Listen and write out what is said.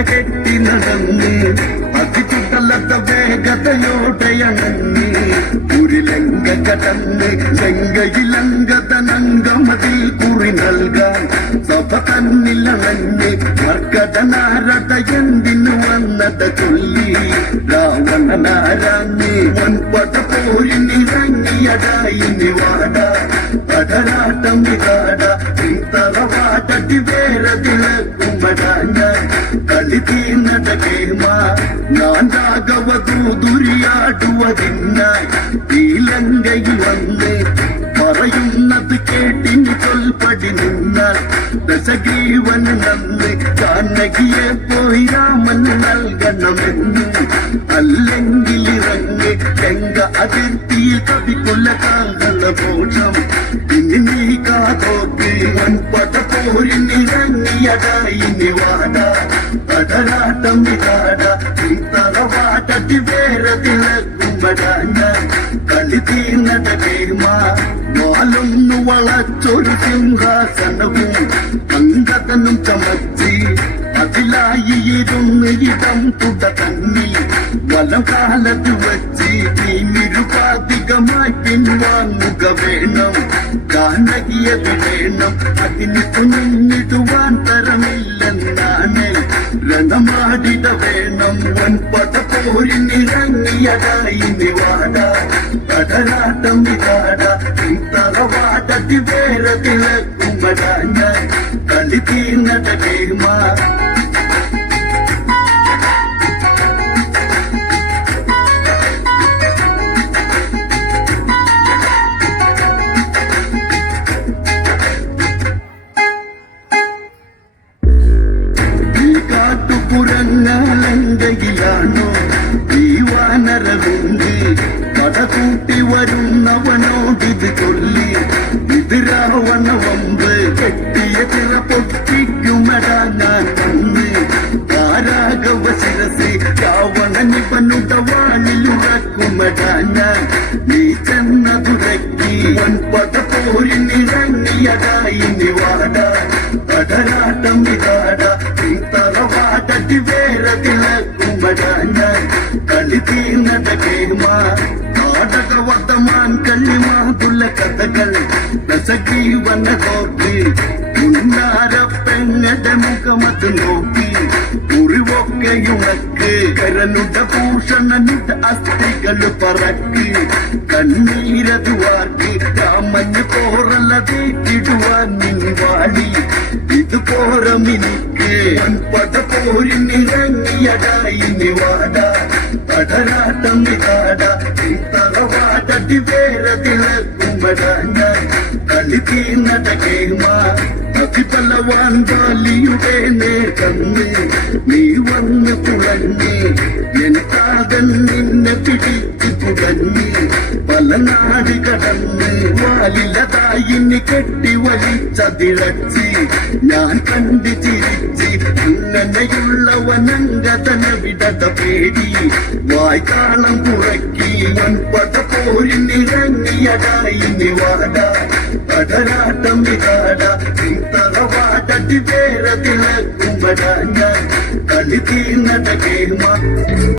കെട്ടി നടന്ന് അതിചുട്ടല്ലാത്ത വേഗതയോടെയണഞ്ഞ് ഒരു ലങ്ക കടന്ന് ലങ്കയിലങ്കതനങ്കമതിൽ കുറി നൽകാൻ സഭ തന്നിലണഞ്ഞ് മർക്കടനാരട എന്തിനു വന്നത് ചൊല്ലി രാവണനാരാഞ്ഞ് വൻപട പോരിനിറങ്ങിയടായി നിവാട കടലാട്ടം വികാട തറവാട്ടി വേരതിളക്കുമ്പടാഞ്ഞ കളി തീർന്നട കേമ ഞാൻ രാഘവദൂതുരിയാടുവതിനായി ഈ ലങ്കയിൽ വന്ന് പറയുന്നത് കേട്ടിന് കൊൽപ്പടി നിന്നാൽ ദശഗ്രീവന് നന്ന് ജാനകിയെ പോയി രാമന് നൽകണമെന്ന് അല്ലെങ്കിൽ ഇറങ്ങി ഗംഗ അതിർത്തിയിൽ കവിക്കൊല്ല കാങ്കണ മോഷം ഇനി നീ കാതോക്ക് വൻപട പോരിനിറങ്ങിയടായി നിവാട കടലാട്ടം വികാട തറവാട്ടി വേരതിളക്കുമ്പടാഞ്ഞ കളി തീർന്നട കേമ വാലൊന്നു വളച്ചൊരു സിംഹാസനവും അങ്കതനും ചമച്ചി അതിലായി ഇരുന്ന് ഇടം തുട തന്നിൽ വലം കാലത്ത് വച്ച് നീ നിരുപാധികമായി പിൻവാങ്ങുക വേണം കാണകിയത് വേണം അതിന് കുഞ്ഞിടുവാൻ തരമില്ലെന്നാണ് രണമാടിട വേണം വൻപട പോരിനിറങ്ങിയടായി നിവാട കടലാട്ടം വികാട തറവാട്ടി വേരതിളക്കുമ്പടാഞ്ഞ കളി തീർന്നട കേമ പുറങ്ങാലങ്കയിലാണോ ഈ വാനരവുണ്ട് കടകൂട്ടി വരുന്നവനോടിത് കൊല്ലി ഇത് രാവണ വമ്പ് കെട്ടിയ ചിറ പൊട്ടിക്കുമടാ ഞാൻ വന്ന് ആരാഘവ ശിരസി രാവണനിപനുട വാളിലുടക്കുമടാ ഞാൻ നീ ചെന്നതുരക്കി വൻപട പോരിനിറങ്ങിയടായി നിവാട കടലാട്ടം വികാട തറവാട്ടി വേരതിളക്കുമ്പടാഞ്ഞ കളി തീർന്നട കേമ നാടകവതമാൻ കള്ളിമാതുള്ള കഥകൾ ദശഗ്രീവന കോർത്ത് ഉന്നാര പെങ്ങടെ മുഖമത് നോക്കി മുറിവൊക്കെയുണക്ക് കരനുട ഭൂഷണനുട അസ്ഥികള് പറക്ക് കണ്ണീരത് വാർക്ക് രാമന് പോറല്ലതേറ്റിടുവാൻ നിൻവാടി ഇത് പോരമിനിക്ക് വൻപട പോരിനിറങ്ങിയടായി നിവാട കടലാട്ടം വികാട തറവാട്ടി വേരതിളക്കുമ്പടാഞ്ഞ കളി തീർന്നട കേമ അതിപലവാൻ ബാലിയുടെ നേർക്കന്ന് നീ വന്ന് തുളഞ്ഞ് എൻ കാതൽ നിന്നെ പിടിച്ചു തുടങ്ങി പല നാട് കടന്ന് വാലിലതായിന് കെട്ടി വലിച്ചതിളച്ച് ഞാൻ കണ്ടു ചിരിച്ച് അങ്ങനെയുള്ളവനങ്കതന വിടത പേടി വായ്ക്കാളം കുറക്കി വൻപട പോരിനിറങ്ങിയടായി നിവാട കടലാട്ടം വികാട തറവാട്ടി വേരതിളക്കുമ്പടാഞ്ഞ കളി തീർന്നട കേമ